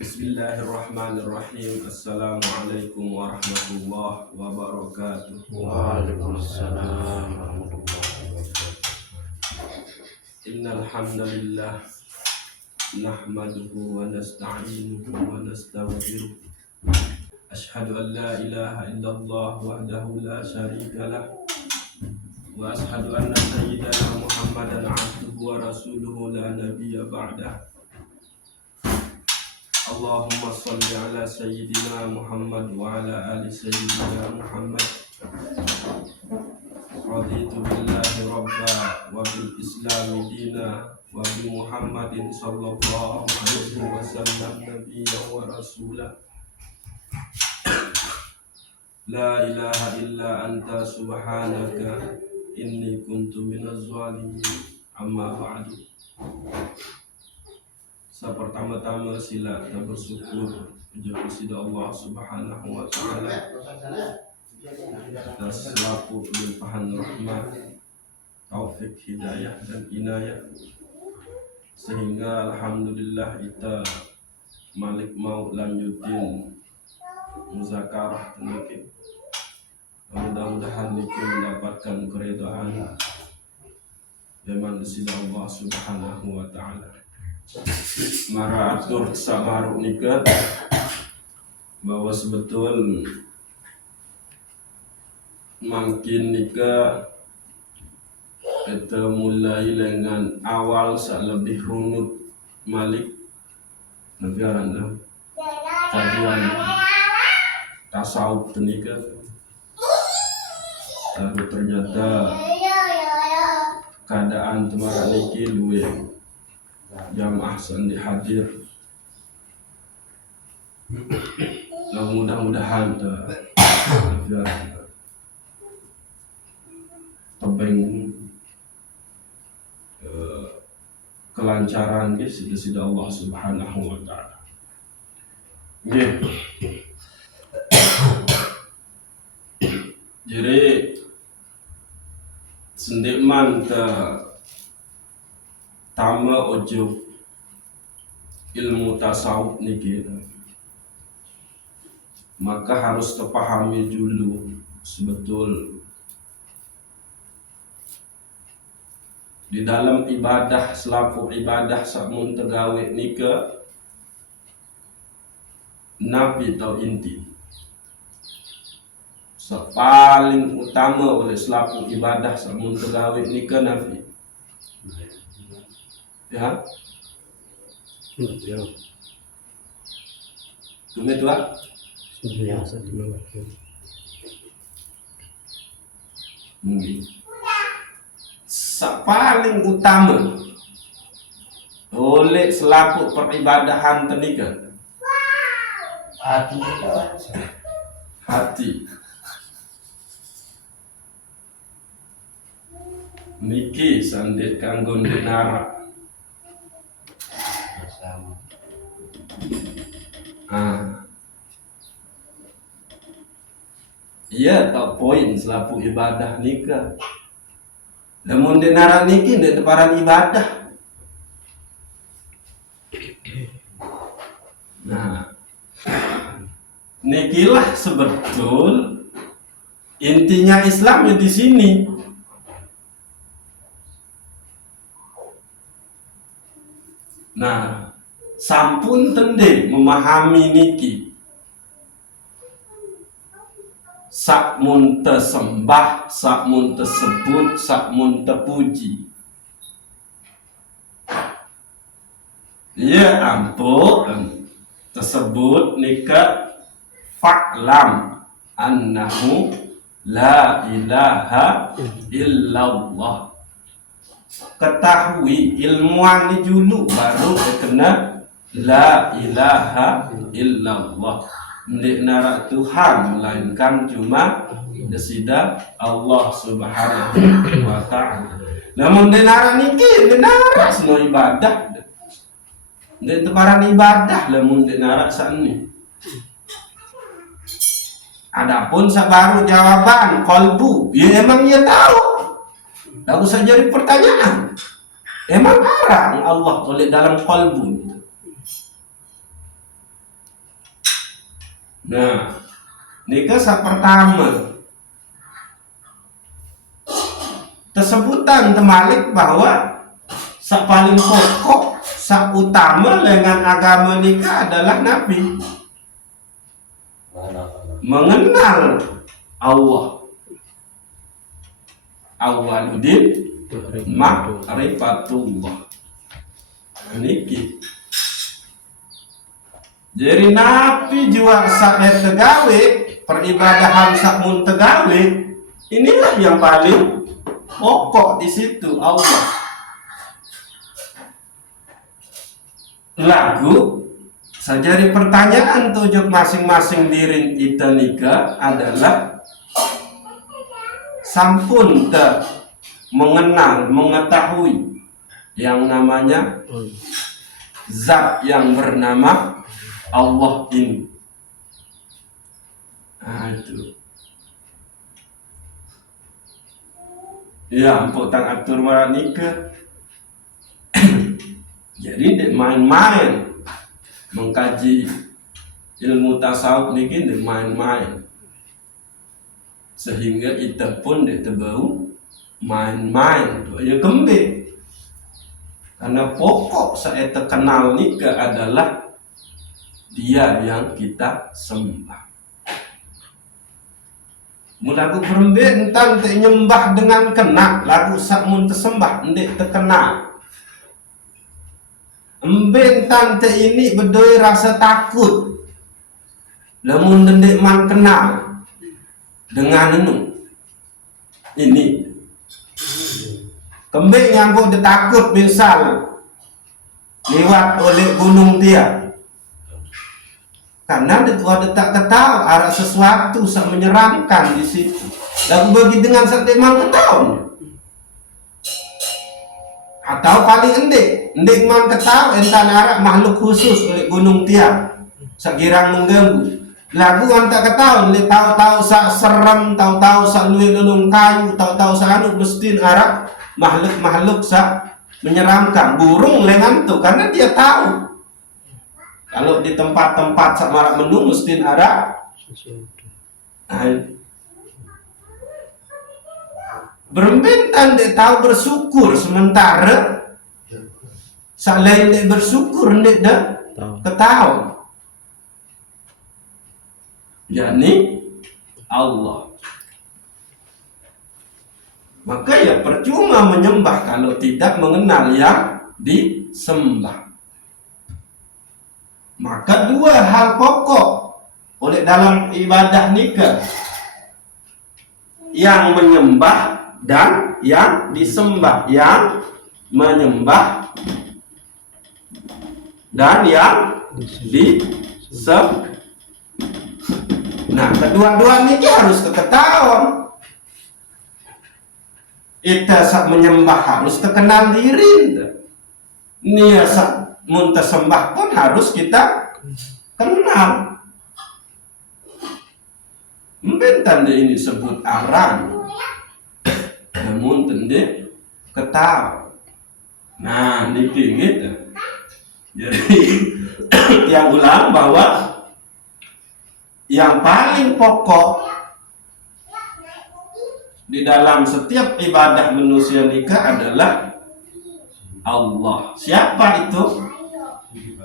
Bismillahirrahmanirrahim. Assalamualaikum warahmatullahi wabarakatuh. Waalaikumsalam warahmatullahi wabarakatuh. Innal hamdalillah nahmaduhu wa nasta'inuhu wa nastaghfiruh. Ashhadu an la ilaha illallah wahdahu la syarika lah wa ashhadu anna sayyidana Muhammadan abduhu wa rasuluhu la nabiyya ba'dah. Allahumma salli ala sayyidina Muhammad wa ala ali sayyidina Muhammad. Raditu billahi rabba wa bil islami dina wa bi Muhammadin sallallahu alaihi wasallam nabiyya wa rasula. La ilaha illa anta subhanaka inni kuntu minaz zalimin. Amma ba'du. Pertama-tama sila kita bersyukur puja kepada Allah Subhanahu wa taala atas selaku limpahan rahmat, taufik, hidayah dan inayah, sehingga alhamdulillah kita malik mau lanjutin muzakarah mungkin. Mudah-mudahan kita mendapatkan keridhaan dari Allah Subhanahu wa taala. Mara atur samaru nikah bahwa sebetul makin nikah kita mulai dengan awal saat lebih runut malik negara kajian tasawuf nikah, tapi ternyata keadaan temara niki luwe jamaah sandi hadir. Nah, mudah-mudahan tebeng kelancaran di sisi Allah Subhanahu wa taala. Jadi sendikman tama ojo ilmu tasawuf niki, maka harus terpahami dulu sebetul di dalam ibadah selaku ibadah samun tegawe nika nabi atau inti paling utama oleh selaku ibadah samun tegawe nika nabi. Ya, tunggu tua. Paling utama oleh selaku peribadahan tenika hati. Niki sandet kanggo denara. Iya tak poin selaku ibadah nikah. Namun denara niki ndek teparan ibadah. Nah, nikilah sebetul intinya Islam ya di sini. Nah, sampun tende memahami niki sakmun tersembah, sakmun tersebut, sakmun terpuji. Ya ampun tersebut nika fa'lam annahu la ilaha illallah. Ketahui ilmuwan ni dulu baru kena la ilaha illallah. Ndik narak Tuhan melainkan cuma desida Allah Subhanahu wa taala. Namun ndik narak niki ndik narak semua ibadah. Ndik teparan ibadah lamun ndik narak sakni. Adapun sabaru jawaban kolbu, ya emang dia tahu. Tak usah jadi pertanyaan. Emang arang Allah oleh dalam kolbu. Nah, nika sak pertama. Tesebutan temalik bahwa sak paling pokok, sak utama dengan agama nika adalah Nabi. Mengenal Allah. Awaluddin ma'rifatullah. Niki. Jadi Nabi juga sak tegawe peribadahan sak mun tegawe, inilah yang paling pokok di situ Allah. Lagu sajari pertanyaan tujuh masing-masing diri kita nika adalah sampun mengenal, mengetahui yang namanya zat yang bernama Allah ini. Nah, itu. Ya, ampun tang atur marah nikah. Jadi dek main-main mengkaji ilmu tasawuf niki dek main-main. Sehingga kita pun dek terbau main-main. Ya kembali. Karena pokok saya terkenal nikah adalah dia yang kita sembah. Mulaku berembet entang te nyembah dengan kena lagu sakmun tersembah ndek terkenal. Emben tante ini bedoi rasa takut. Lamun ndek man kenal dengan ini. Kembali nyambut dia takut misal lewat oleh gunung dia. Karena dia tak tahu ada sesuatu yang menyeramkan di situ. Dan bagi dengan satu man ketahuan. Atau paling endek man ketahuan entan arah makhluk khusus oleh gunung tiap. Sekirang mengganggu. Lagu kan tak ketahuan, dia tahu-tahu sak serem, tahu-tahu sak luwe lulung kayu, tahu-tahu sak anu mestin arah makhluk-makhluk sak menyeramkan. Burung lengan tuh karena dia tahu. Kalau di tempat-tempat sak marak menu mestin arah. Berembentan dia tahu bersyukur sementara sak lain dia bersyukur dia dah ketahuan. yakni Allah. Maka ya percuma menyembah kalau tidak mengenal yang disembah. Maka dua hal pokok oleh dalam ibadah nikah, yang menyembah dan yang disembah, yang menyembah dan yang disembah. Nah, kedua-dua ini harus ketahuan. Kita saat menyembah harus terkenal diri. Nia saat muntasembah pun harus kita kenal. Mungkin tanda ini sebut arang. Namun tanda ketahuan. Nah, ini gitu. Jadi yang ulang bahwa yang paling pokok di dalam setiap ibadah manusia nikah adalah Allah. Siapa itu?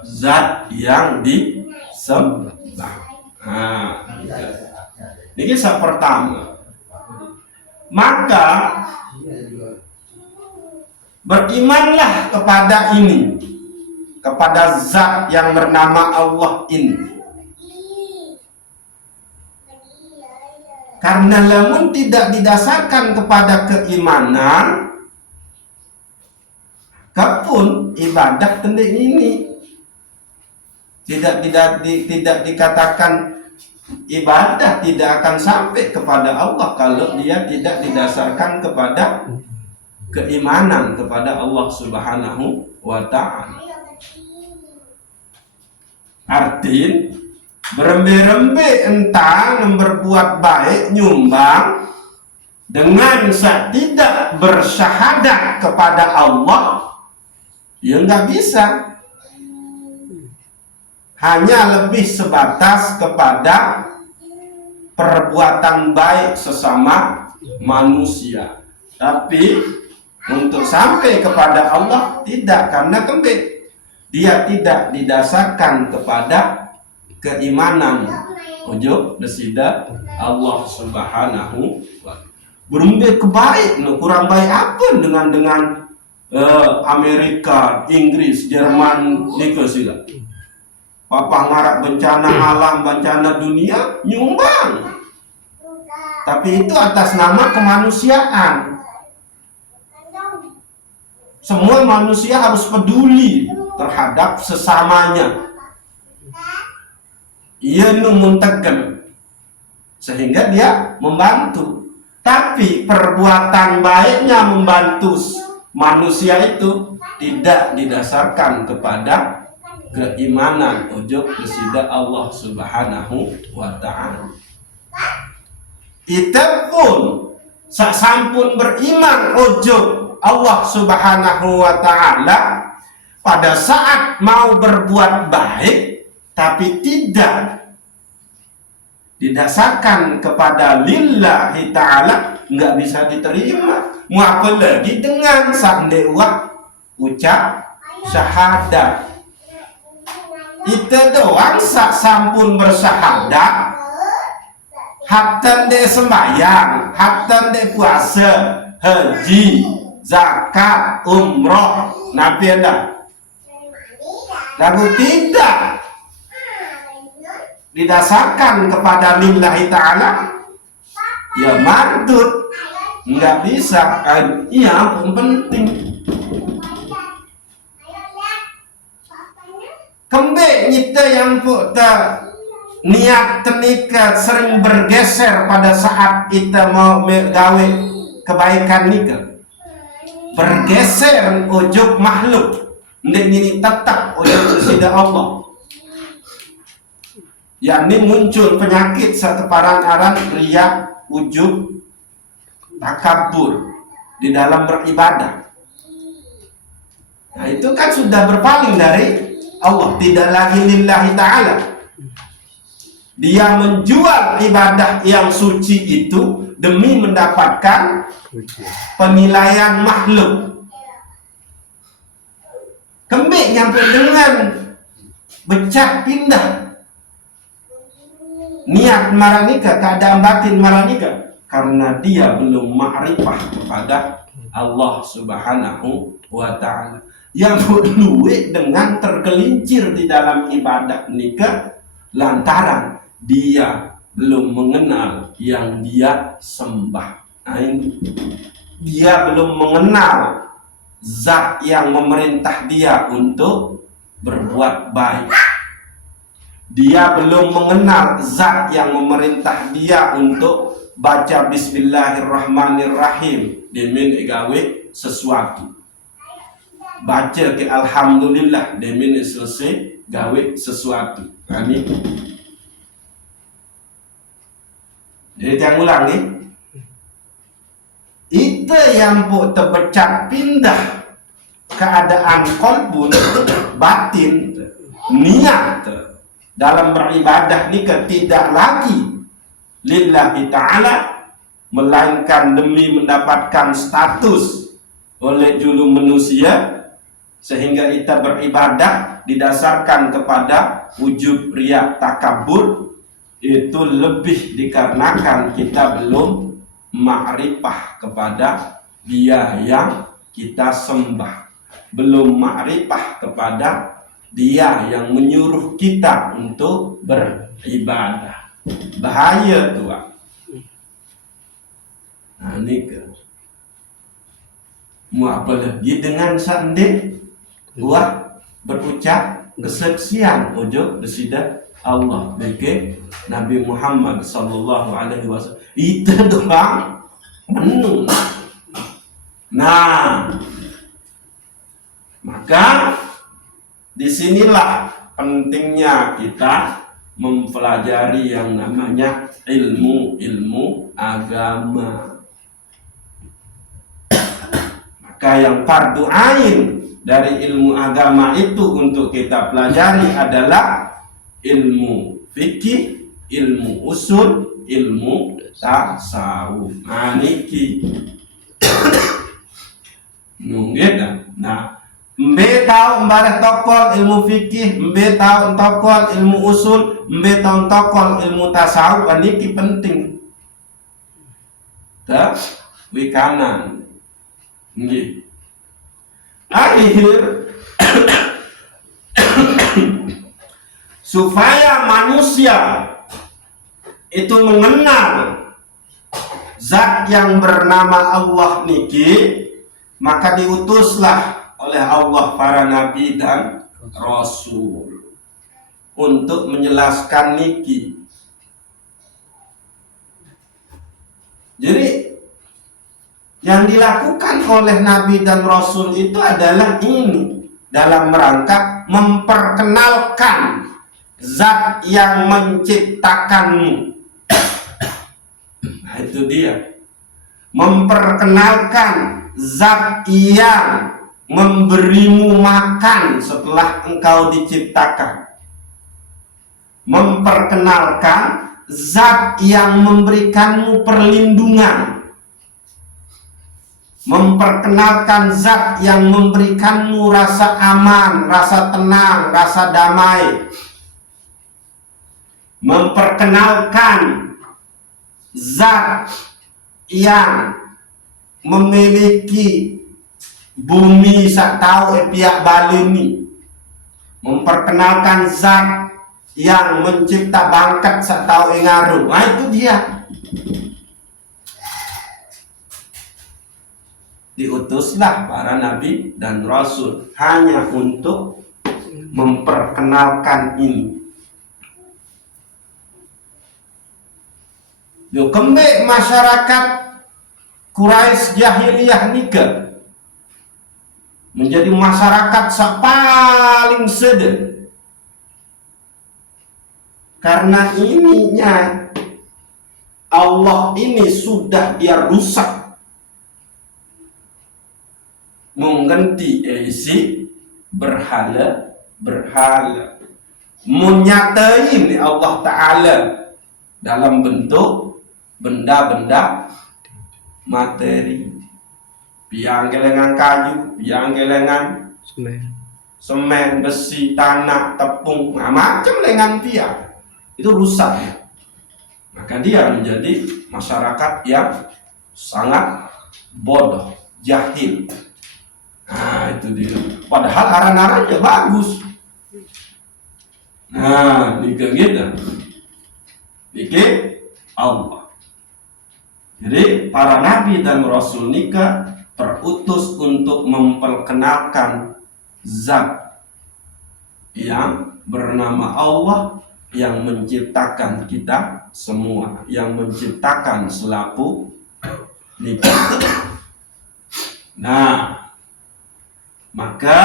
Zat yang disembah. Nah, ini kisah pertama. Maka berimanlah kepada ini, kepada zat yang bernama Allah ini. Karena lamun tidak didasarkan kepada keimanan, kapun ibadah tending ini tidak dikatakan ibadah, tidak akan sampai kepada Allah kalau dia tidak didasarkan kepada keimanan kepada Allah Subhanahu wa ta'ala. Artinya berembe-rembe entah berbuat baik nyumbang dengan tidak bersyahadat kepada Allah, ya nggak bisa. hanya lebih sebatas kepada perbuatan baik sesama manusia. Tapi untuk sampai kepada Allah tidak, karena kembali dia tidak didasarkan kepada keimanan ojo desida Allah Subhanahu wa ta'ala. Berumbe kebaik no, kurang baik apa dengan Amerika, Inggris, Jerman niko sila. Papa ngarak bencana alam, bencana dunia nyumbang. Tapi itu atas nama kemanusiaan. Semua manusia harus peduli terhadap sesamanya. Ia muntegem, sehingga dia membantu. Tapi perbuatan baiknya membantu manusia itu tidak didasarkan kepada keimanan ojo kesida Allah Subhanahu wa ta'ala. Kita pun sasampun beriman ojo Allah Subhanahu wa ta'ala, pada saat mau berbuat baik tapi tidak didasarkan kepada lillahi ta'ala, nggak bisa diterima. Mau apa lagi dengan sandewa ucap syahadat. Itu doang sampun bersyahadat, hatta de sembahyang, hatta de puasa, haji, zakat, umroh, nabi ada. Lalu tidak didasarkan kepada lillahi ta'ala, ya mardut, nggak bisa. Iya pun penting. Kembali kita yang putar niat tenika sering bergeser pada saat kita mau gawe kebaikan nikah, bergeser ujub makhluk, ini tetap ujub sida Allah. Yakni muncul penyakit seteparan-aran riya, ujub, takabur di dalam beribadah. Nah itu kan sudah berpaling dari Allah, tidak lagi lillahi ta'ala. Dia menjual ibadah yang suci itu demi mendapatkan penilaian makhluk. Kembali nyampe dengan becak pindah niat maranika, keadaan batin maranika, karena dia belum ma'rifah kepada Allah Subhanahu wa ta'ala. Yang berduit dengan tergelincir di dalam ibadah nikah lantaran dia belum mengenal yang dia sembah. Nah, ini dia belum mengenal zat yang memerintah dia untuk berbuat baik. Dia belum mengenal zat yang memerintah dia untuk baca bismillahirrahmanirrahim demin gawe sesuatu, baca ke alhamdulillah demin selesai gawe sesuatu. Ini jadi jangan ulang nih. Itu yang terpecah pindah keadaan kolbun batin niat dalam beribadah ni tidak lagi lillahi ta'ala, melainkan demi mendapatkan status oleh julu manusia, sehingga kita beribadah didasarkan kepada wujud riya, takabur. Itu lebih dikarenakan kita belum ma'rifah kepada dia yang kita sembah, belum ma'rifah kepada dia yang menyuruh kita untuk beribadah. Bahaya tuan. Nah ini ke mau apa lagi dengan sandi buat berucap kesaksian ojo desida Allah bagi Nabi Muhammad sallallahu alaihi wasallam. Itu doang menu. Nah, maka disinilah pentingnya kita mempelajari yang namanya ilmu agama. Maka yang fardu ain dari ilmu agama itu untuk kita pelajari adalah ilmu fikih, ilmu usul, ilmu tasawuf. Nah niki nunggit. Nah, mbe tahu mbare tokol ilmu fikih, mbe tahu tokol ilmu usul, mbe tahu tokol ilmu tasawuf. Niki penting. Ta wikanan. Nggih. Akhir supaya manusia itu mengenal zat yang bernama Allah niki, maka diutuslah oleh Allah para nabi dan rasul untuk menjelaskan niki. Jadi yang dilakukan oleh nabi dan rasul itu adalah ini, dalam rangka memperkenalkan zat yang menciptakanmu. Nah itu dia, memperkenalkan zat yang memberimu makan setelah engkau diciptakan, memperkenalkan zat yang memberikanmu perlindungan, memperkenalkan zat yang memberikanmu rasa aman, rasa tenang, rasa damai, memperkenalkan zat yang memiliki bumi sak tahu pihak balemi, memperkenalkan zat yang mencipta bangkat sak tahu ngaruh. Nah itu dia. Diutuslah para nabi dan rasul hanya untuk memperkenalkan ini. Yo kembali masyarakat Quraisy jahiliyah nika menjadi masyarakat yang paling sedih karena ininya Allah ini sudah dia rusak, mengganti isi berhala menyatain Allah Ta'ala dalam bentuk benda-benda materi, piang gelengan kayu, piang gelengan semen, besi, tanah, tepung, nah, macam lengan piang itu rusak. Maka dia menjadi masyarakat yang sangat bodoh, jahil. Nah itu dia. Padahal aran-arannya bagus. Nah dikit gitu. Dikit Allah. Jadi para nabi dan rasul nikah terutus untuk memperkenalkan zat yang bernama Allah yang menciptakan kita semua, yang menciptakan selaku nikah. Nah, maka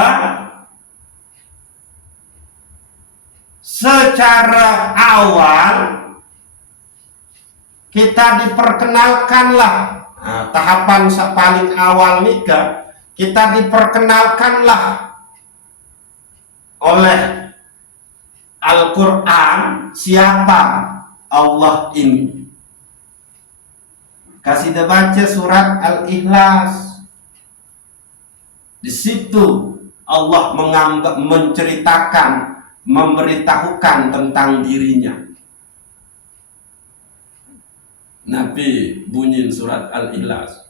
secara awal kita diperkenalkanlah, nah, tahapan paling awal nikah kita diperkenalkanlah oleh Al-Quran siapa Allah ini. Kasih baca surat Al-Ikhlas. Di situ Allah menceritakan, memberitahukan tentang dirinya. Nabi bunyi surat Al-Ikhlas.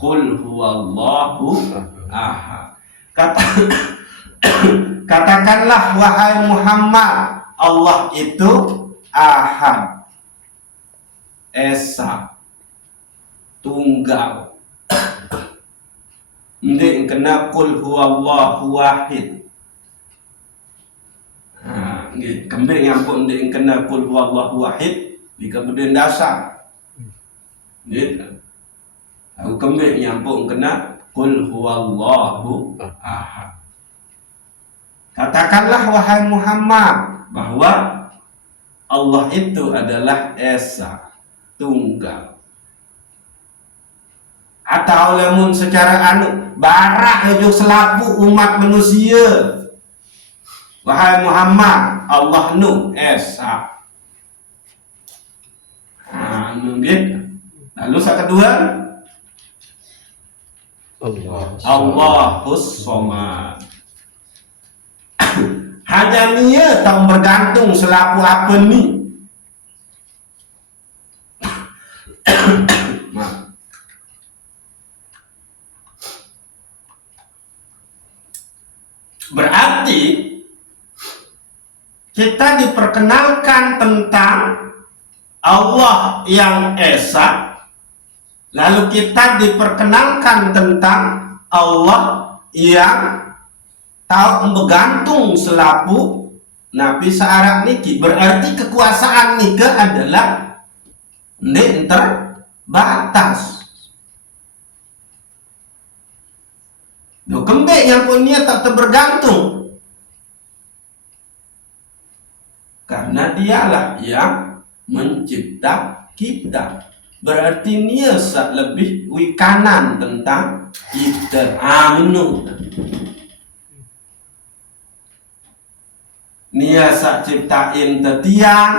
Qul huwallahu ahad. Katakanlah wahai Muhammad, Allah itu ahad, esa, tunggal. Ndek kena qul huwallahu wahid. Nggih, kembali ngampun ndek kena qul huwallahu wahid di kemudian dasar. Nggih. Aku kembali ngampun kena qul huwallahu ahad. Katakanlah wahai Muhammad bahwa Allah itu adalah esa, tunggal. atau lamun secara barak ujuk selapu umat manusia. Wahai Muhammad, Allah nu esa. Nu gitu. Lalu yang kedua, Allahus Somad. Hanya dia tak bergantung selaku apa ni. Berarti kita diperkenalkan tentang Allah yang esa, lalu kita diperkenalkan tentang Allah yang tahu bergantung selaku Nabi searah niki. Berarti kekuasaan nika adalah terbatas. Kembali yang punya tak terbergantung, karena dialah yang mencipta kita. Berarti dia lebih wikanan tentang kita. Menurut Nia sak ciptain tiang,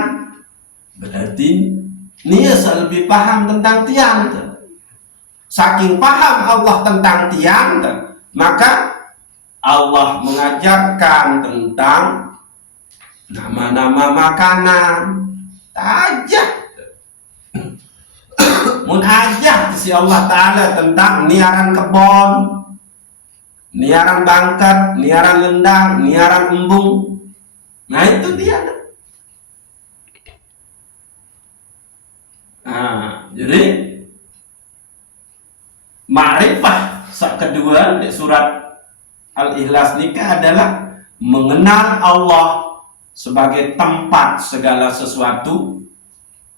berarti Nia lebih paham tentang tiang. Saking paham Allah tentang tiang, maka Allah mengajarkan tentang nama-nama makanan. Tajah mun ajah si Allah Ta'ala tentang niaran kebon, niaran bangkat, niaran lendang, niaran embung. Nah itu dia. Jadi ma'rifah kedua di surat Al-Ikhlas nikah adalah mengenal Allah sebagai tempat segala sesuatu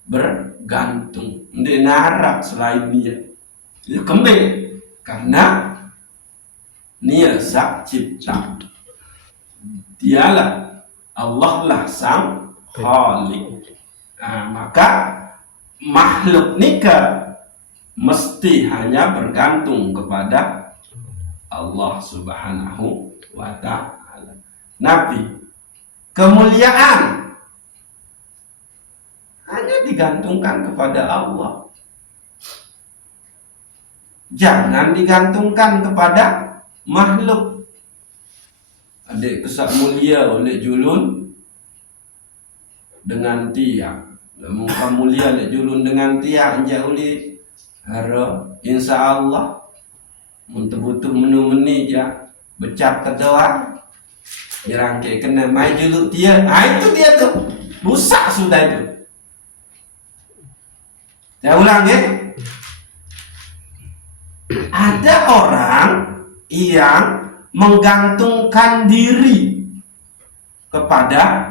bergantung. Tidak narap selain dia. Itu kembali karena dia sak cipta. Dialah Allah lah sang khalik. Maka makhluk nikah mesti hanya bergantung kepada Allah Subhanahu wa ta'ala. Nabi, kemuliaan hanya digantungkan kepada Allah. Jangan digantungkan kepada makhluk. Adik kesak mulia oleh julun dengan tiang. Muka mulia oleh julun dengan tiang jauh oleh hara. Insya Allah untuk menu-menu ya becap kedua dirangkai kena mai juluk dia. Itu dia tuh rusak sudah itu. Saya ulang ya. Ada orang yang menggantungkan diri kepada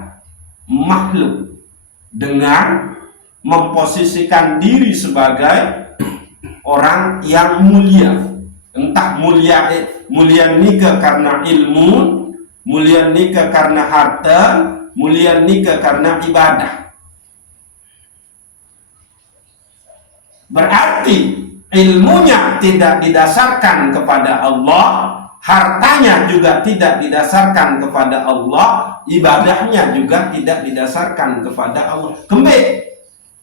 makhluk dengan memposisikan diri sebagai orang yang mulia. Entah mulia nikah karena ilmu, mulia nikah karena harta, mulia nikah karena ibadah. Berarti ilmunya tidak didasarkan kepada Allah, hartanya juga tidak didasarkan kepada Allah, ibadahnya juga tidak didasarkan kepada Allah. Kembali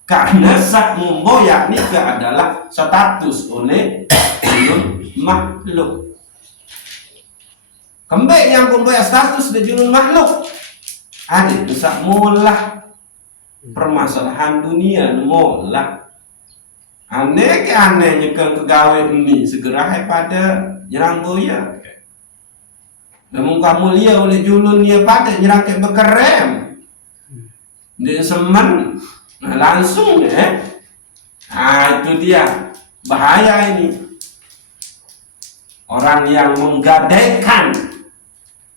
karena sak mumboyak nikah adalah status oleh makhluk. Kembali yang mumboyak status di julun makhluk. Adik sak mulah permasalahan dunia mulah. Aneh kegawe ini segera pada nyerang boya. Namun kamu lihat oleh julun dia pada nyerang ke bekerem. Dia semen. Nah, langsung itu dia bahaya ini. Orang yang menggadaikan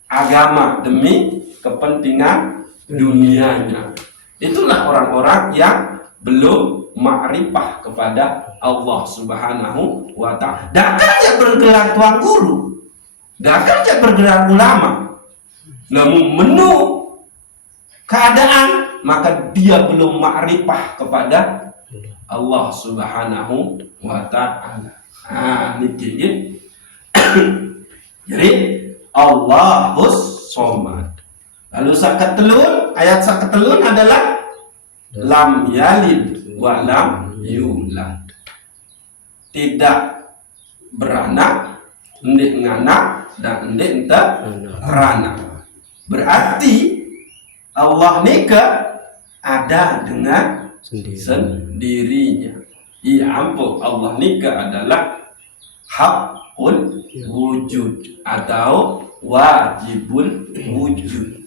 agama demi kepentingan dunianya. Itulah orang-orang yang belum ma'rifah kepada Allah Subhanahu wa ta'ala. Dakarnya bergelar tuan guru, dakarnya bergelar ulama, namun menu keadaan maka dia belum ma'rifah kepada Allah Subhanahu wa ta'ala. Niki. Jadi Allahus somad. Lalu saketelun, ayat saketelun adalah lam yalid wa lam yulad. Tidak beranak, ndik nganak, dan ndik beranak. Berarti Allah nika ada dengan sendirinya. Iya ampun, Allah nika adalah hakul wujud atau wajibul wujud.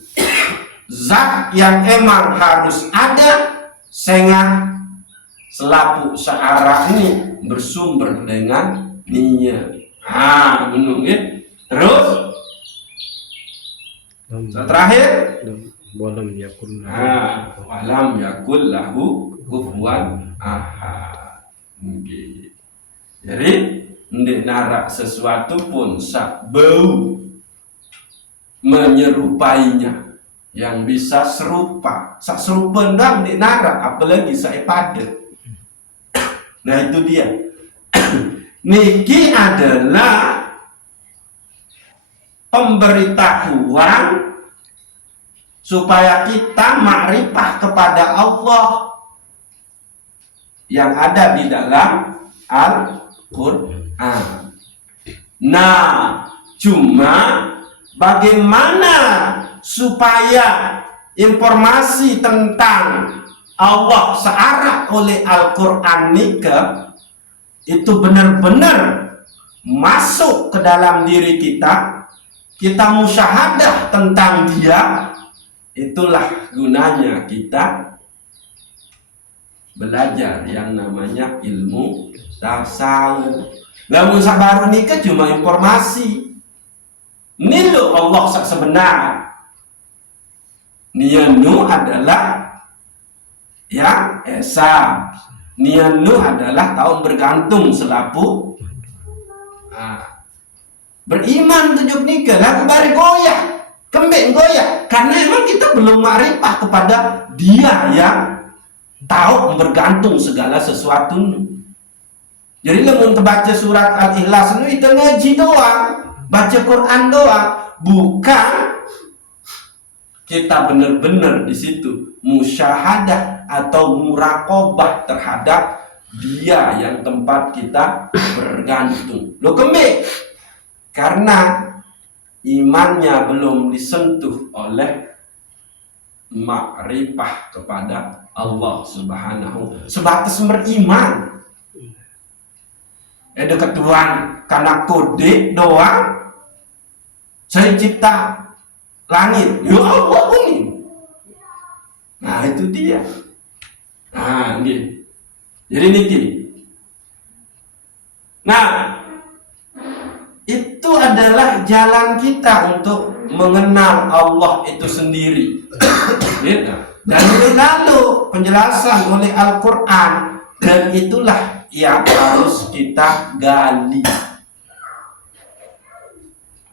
Zat yang emang harus ada sehingga selaku searah ini bersumber dengan niat. Menunggu. Terus terakhir walam yakul lahu kufuwan ahad. Jadi ndik narak sesuatu pun sak bau menyerupainya yang bisa serupa. Sak serupa ndang ndik narak, apalagi sak padet. Nah itu dia. Niki adalah pemberitahuan supaya kita makrifah kepada Allah yang ada di dalam Al-Quran. Nah, cuma bagaimana supaya informasi tentang Allah searah oleh Al-Quran nikah itu benar-benar masuk ke dalam diri kita, kita musyahadah tentang dia. Itulah gunanya kita belajar yang namanya ilmu tasawuf. Lamun sabaru nikah cuma informasi. Ini lo Allah sebenar. Nianu adalah yang esa. Nianu adalah tahun bergantung selapu. Beriman tujuh nikah lalu bari goyah, kembek goyah, karena emang kita belum makrifah kepada dia yang tahu bergantung segala sesuatu. Jadi lamun baca surat Al-Ikhlas itu ngaji doang, baca Quran doang, bukan kita benar-benar di situ musyahadah atau muraqabah terhadap dia yang tempat kita bergantung. Lo kembali karena imannya belum disentuh oleh makrifah kepada Allah Subhanahu, sebatas beriman. Ada ketuan karena kode doang. Saya cipta langit, ya Allah ini. Nah itu dia. Gitu. Jadi niki. Nah, itu adalah jalan kita untuk mengenal Allah itu sendiri. Dan lalu penjelasan oleh Al-Quran, dan itulah yang harus kita gali.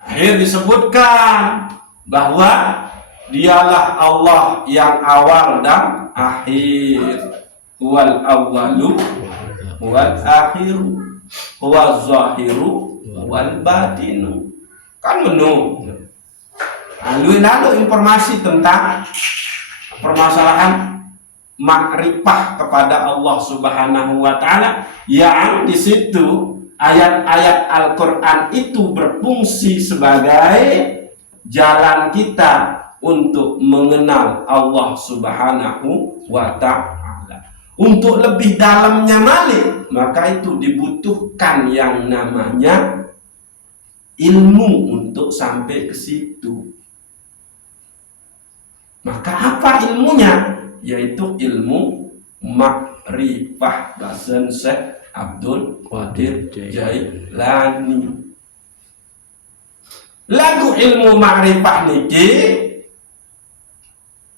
Akhir disebutkan bahwa dialah Allah yang awal dan akhir. Huwal awwalu huwal akhiru huwal zahiru huwal batinu. Kan menu. Lalu informasi tentang permasalahan makrifah kepada Allah Subhanahu wa taala, yang di situ ayat-ayat Al-Qur'an itu berfungsi sebagai jalan kita untuk mengenal Allah Subhanahu wa ta'ala. Untuk lebih dalamnya malik, maka itu dibutuhkan yang namanya ilmu untuk sampai ke situ. Maka apa ilmunya? Yaitu ilmu makrifah, bahasa Syekh Abdul Qadir Jailani. Lagu ilmu makrifah niki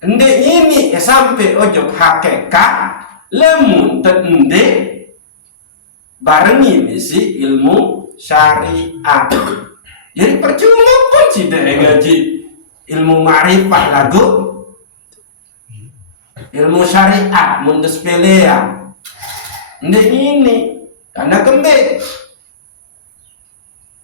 ndek ini sampai ojo hakikat lemun tende barengi misi ilmu syariat. Jadi percuma pun tidak ngaji ilmu makrifah lagu ilmu syariat mundes pelean ndek ini karena kembali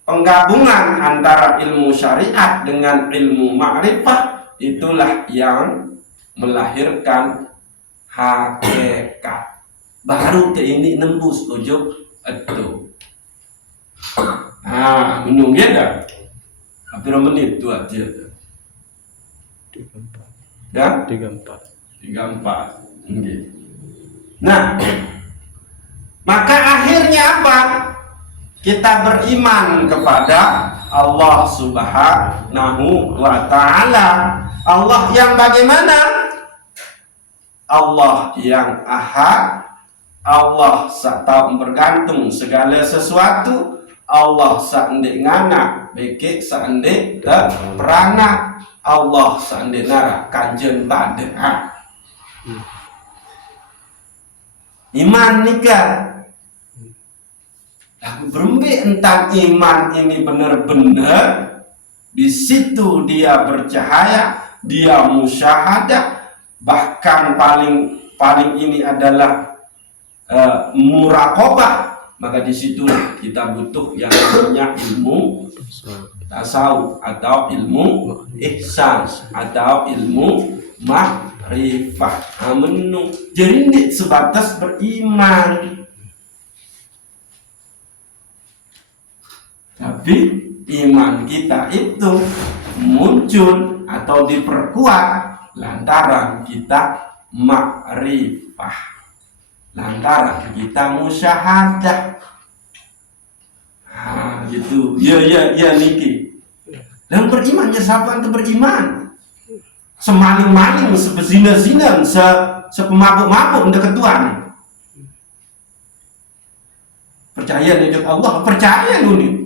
penggabungan antara ilmu syariat dengan ilmu ma'rifah itulah yang melahirkan hakikat. Baru ke ini nembus ujung itu. Minum dia dah. Hampir menit tu aja. 34. Ya? 34. 34. Okay. Nah, maka akhirnya apa? Kita beriman kepada Allah Subhanahu wa ta'ala. Allah yang bagaimana? Allah yang ahad, Allah sak tahu bergantung segala sesuatu, Allah sak ndek nganak bekik sak ndek beranak, Allah sak ndek nara kanjen pada. Iman nikah. Aku berembik tentang iman ini benar-benar di situ dia bercahaya, dia musyahadah, bahkan paling ini adalah muraqabah. Maka di situ kita butuh yang namanya ilmu tasawuf atau ilmu ihsan atau ilmu ma'rifah. Jadi ini sebatas beriman. Tapi iman kita itu muncul atau diperkuat lantaran kita ma'rifah, lantaran kita musyahadah. Gitu. Ya niki. Dan beriman ya siapa itu beriman? Semaling-maling, sebezina-zina, sepemabuk-mabuk untuk ketuaan. Percaya dengan Allah, percaya ini.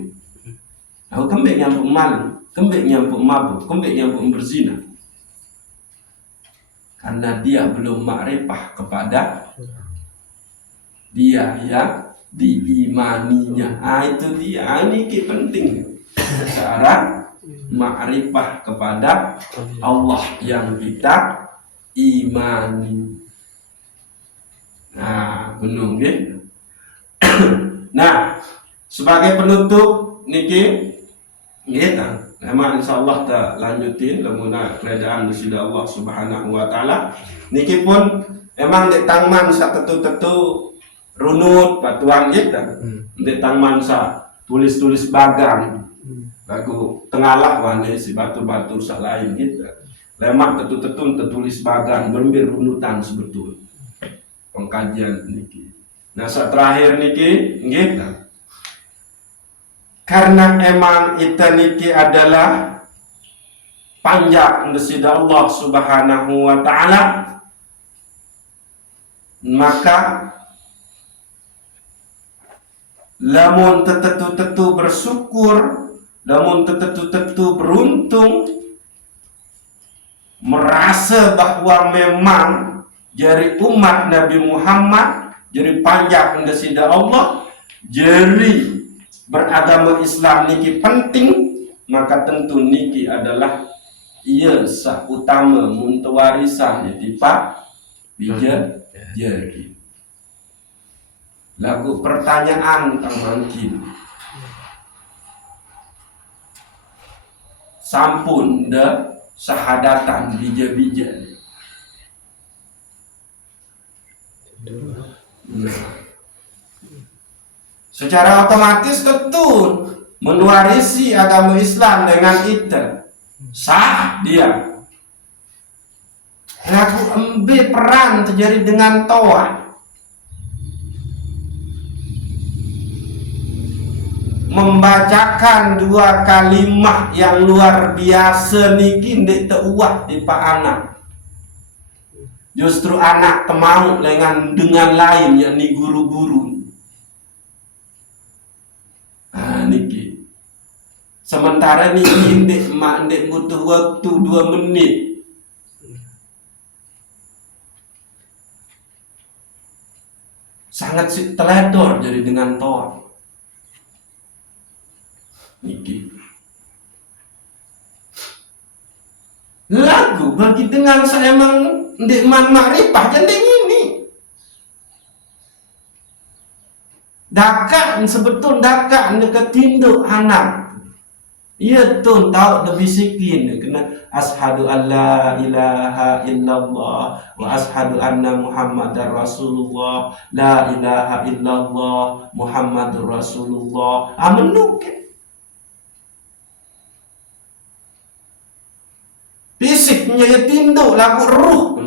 Aku kembali nyampuk maling, kembali nyampuk mabuk, kembali nyampuk berzina. Karena dia belum ma'rifah kepada dia yang diimaninya. Itu dia, ini penting. Sekarang ma'rifah kepada Allah yang kita imani. Benar gitu. Nah, sebagai penutup niki kita memang insyaallah ta lanjutin lemuna kerajaan disida Allah Subhanahu wa taala. Niki pun memang dek tangman sa tetu-tetu runut batuan kita. Dek tangman sa tulis-tulis bagang. Lagu tengalah wane si batu-batu sa lain kita. Lemak tetu-tetu tertulis bagang berembir runutan sebetul. Pengkajian niki. Nah, saat terakhir niki kita karena emang kita niki adalah panjang desida Allah Subhanahu wa ta'ala, maka lamun tetu-tetu bersyukur, lamun tetu-tetu beruntung, merasa bahwa memang jari umat Nabi Muhammad, jari panjang desida Allah, jari beragama Islam niki penting, maka tentu niki adalah ia sak utama untuk warisan di pak bija jadi. Lagu pertanyaan tang mungkin sampun de sahadatan bija-bija. Secara otomatis tentu mewarisi agama Islam dengan itu sah dia. Laku embe peran terjadi dengan toa membacakan dua kalimat yang luar biasa niki ndek teuah di pak anak. Justru anak temau dengan lain yakni guru-guru. Niki. Sementara niki ndek butuh waktu 2 menit. Sangat teledor jadi dengan toa. Niki. Lagu bagi dengan saya emang ndek man makrifah dan ndek ini. Dakak sebetul dakak dekat tinduk anak. Ia tun tahu dah bisikin kena ashadu an la ilaha illallah wa ashadu anna muhammadar rasulullah la ilaha illallah muhammadur rasulullah. Menuk fisiknya ya tinduk lagu ruh.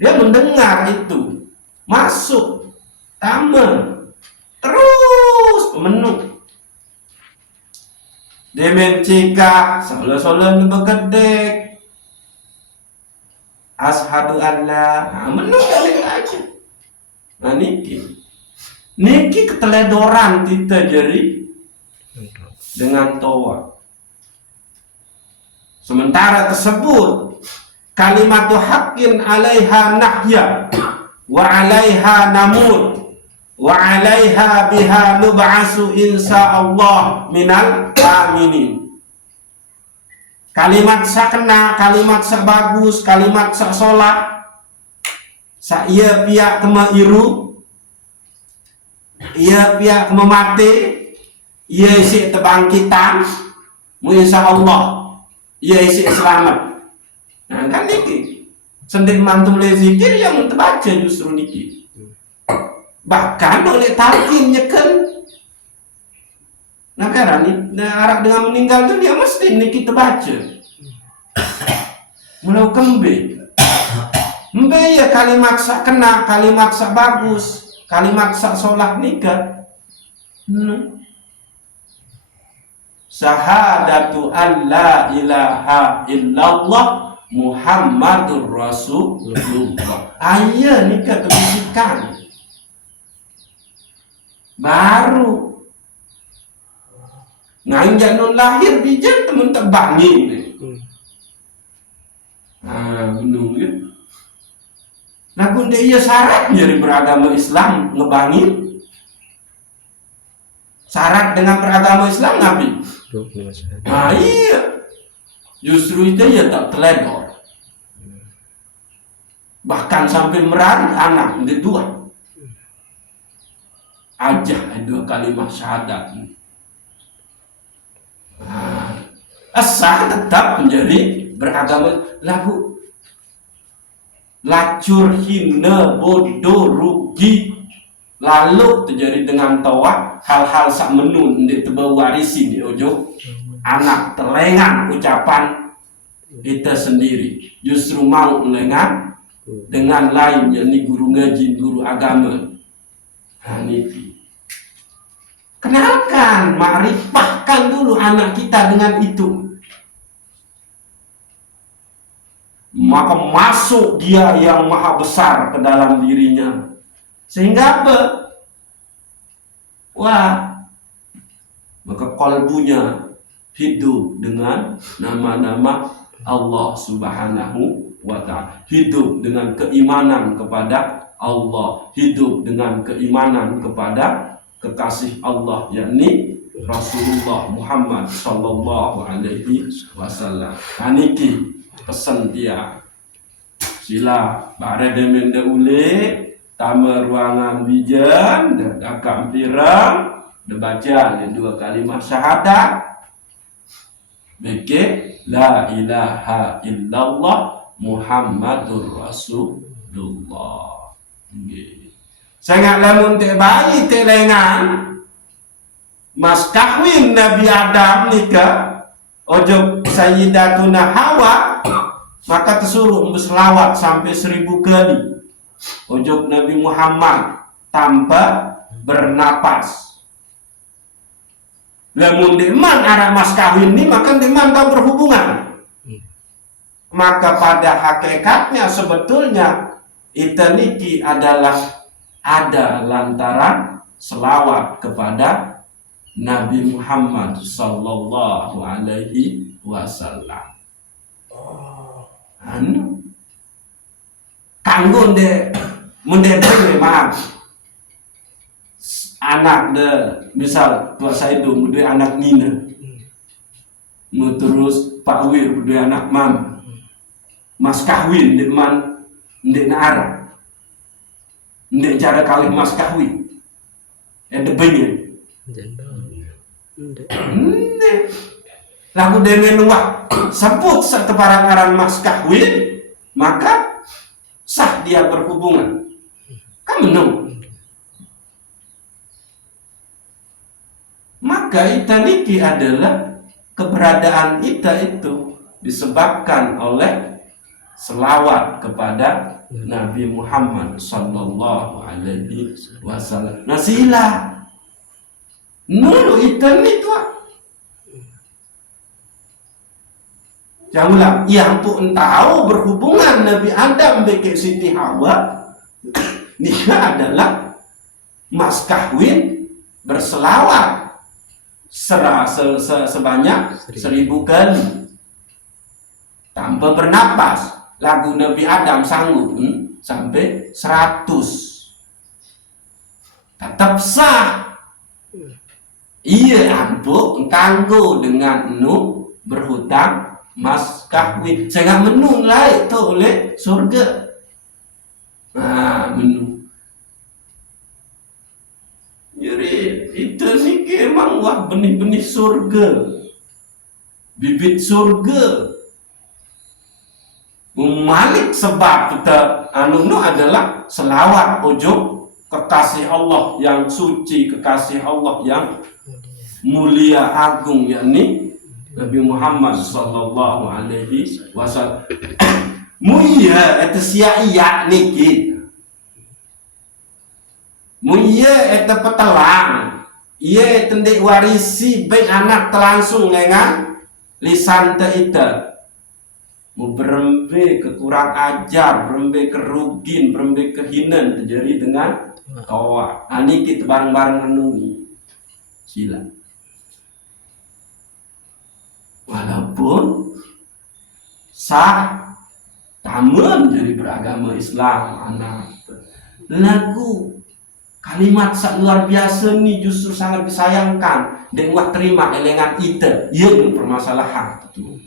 Dia mendengar itu masuk taman terus menuk. Dia mencegah solan-solan berkedek ashadu an la menuk aja. Nah niki keteledoran kita jadi dengan tawa. Sementara tersebut kalimatu haqqin alaiha nahya wa alaiha namut wa alaiha biha nub'asu insyaallah minal aminin. Kalimat sakena, kalimat sebagus, kalimat sesolak sa iya pihak kema iru, iya pihak kema mati, iya isi tebangkitan mu insyaallah ia isi selamat. Nah kan niki sendiri mantu oleh zikir yang terbaca justru niki. Bahkan oleh talqin nyeken. Nah karena arah dengan meninggal itu dia mesti niki terbaca. Mulau kembe. Mbe ya kalimat sak kena, kalimat sak bagus, kalimat sak solah nikah. Syahadatu an la ilaha illallah Muhammadur Rasulullah. Ayah nikah kebisikan baru nganjak non lahir bijak temen terbangin. Menung ya. Nah kunde iya syarat jadi beragama Islam ngebangin. Syarat dengan beragama Islam Nabi. Nah iya, justru itu ya tak teledor. Bahkan sampai merari anak di dua. Aja dua kalimat syahadat. Asal tetap menjadi beragama. Lagu lacur hina bodoh rugi. Lalu terjadi dengan tawa hal-hal sak menun di warisi di ojo anak telengan ucapan kita sendiri justru mau lengan dengan lain yakni guru ngaji guru agama. Hanifi kenalkan makrifahkan dulu anak kita dengan itu, maka masuk dia yang maha besar ke dalam dirinya. Sehingga apa? Wah, maka kalbunya hidup dengan nama-nama Allah Subhanahu wa ta'ala, hidup dengan keimanan kepada Allah, hidup dengan keimanan kepada kekasih Allah yakni Rasulullah Muhammad sallallahu alaihi wasallam. Aniki pesan dia sila bare demen ule tama ruangan bijan dan akak pirang dibaca dua kalimat syahadat beke la ilaha illallah Muhammadur Rasulullah. Sangat lamun te bayi te lengan mas kahwin Nabi Adam nikah ojo Sayyidatuna Hawa, maka tersuruh berselawat sampai 1000 kali ujung Nabi Muhammad tanpa bernapas. Lamun deman arah mas kawin ini maka deman tahu berhubungan. Maka pada hakikatnya sebetulnya itaniki adalah ada lantaran selawat kepada Nabi Muhammad sallallahu alaihi wasallam. Kanggo de mendedeng memang anak de misal tua saya itu berdua anak Nina, terus Pak Wir berdua anak Mam, mas kawin de man de nara, de cara kawin mas kawin, Debenya. Ndek. Lagu dengan wak sebut satu parangaran mas kahwin, maka sah dia berhubungan. Kan menung. Maka itaniki adalah keberadaan ita itu disebabkan oleh selawat kepada Nabi Muhammad sallallahu alaihi wasallam. Nasilah nulu itan itu janganlah yang pun tahu berhubungan Nabi Adam dengan Siti Hawa dia adalah mas kahwin berselawat sebanyak 1000 kali tanpa bernapas. Lagu Nabi Adam sanggup sampai 100, tetap sah. Iya ampuh kanggo dengan nu berhutang mas kahwin sehingga menung lain itu oleh surga. Menung. Jadi itu nih emang wah benih-benih surga, bibit surga. Malik sebab kita anu adalah selawat ojo kekasih Allah yang suci, kekasih Allah yang mulia agung, yakni Nabi Muhammad sallallahu alaihi wasallam. Mulia itu sia-iya niki. Mulia itu petelang. Ia tendek warisi baik anak terlangsung dengan lisan teita. Mu berembe kekurang ajar, berembe kerugin, berembe kehinan terjadi dengan kawa. Niki bareng-bareng menunggu. Sila. Walaupun sah taman jadi beragama Islam anak lagu kalimat sak luar biasa nih justru sangat disayangkan dan wah terima elengan ite iya permasalahan itu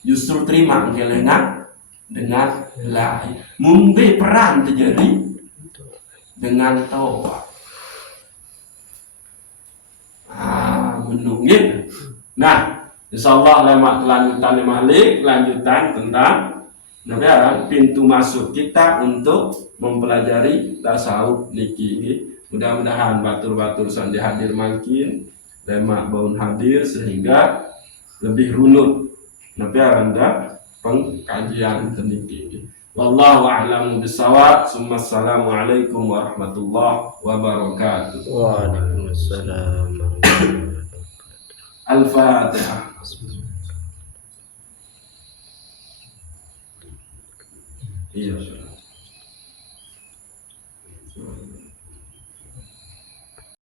justru terima elengan dengan lain mumbe peran terjadi dengan tawa menunggu. Nah insyaallah lanjutan tentang pintu masuk kita untuk mempelajari tasawuf niki ini. Mudah-mudahan batur-batur sandi hadir makin lemak baun hadir sehingga lebih runut anda pengkajian niki. Wallahu a'lamu bissawab. Assalamualaikum warahmatullahi wabarakatuh. Waalaikumsalam. Al-Fatihah. Iya.